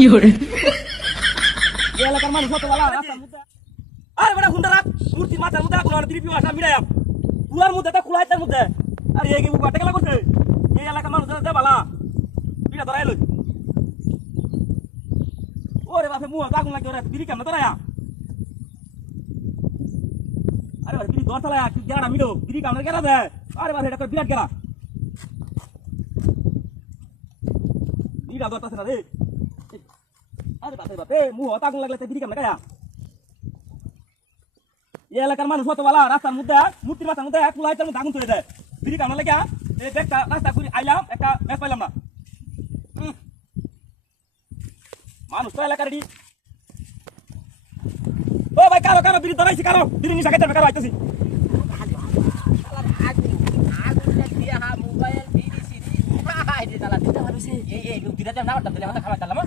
এই এলাকার মানুষ কত বলা রাস্তার মধ্যে আরে বড় হুন্ডা রাখ মূর্তি মাথার মধ্যে কোন দিবি ভাষা মিলায়াম কুয়ার মধ্যে তা কুলাইতার মধ্যে আরে এই কি বাটা গেলা করছে এই এলাকার মানুষ দে বালা বিড়া ধরাই লই ওরে বাপে মুয়া আগুন লাগে ওরে বিড়ি কেমন ধরায়া আরে বাপে বিড়ি ধর চালায়া কি গেরা মিলো বিড়ি কেমন গেরা দে আরে বাপে এটা করে বিরাট গেরা বিড়া ধরতাছ না রে আরে বাপে বাপে মুয়া আগুন লাগলে বিড়ি কেমন গায়া এই এলাকার মানুষ কত বলা রাস্তার মধ্যে মূর্তির মাথার মধ্যে কুলাইতার মধ্যে আগুন চলে যায় বিড়ি কেমন লাগে এই দেখটা রাস্তা ঘুরে আইলাম একটা ম্যাচ পাইলাম না মানুষ তো এলাকারই ও ভাই কারো কারো বিড়ি ধরাইছি কারো বিড়ি নিশা খাইতে কারো আইতাছি মোবাইল বিড়ি সিডি এই লোক দিতে না ওটা দিলে আমরা খাবার দিলাম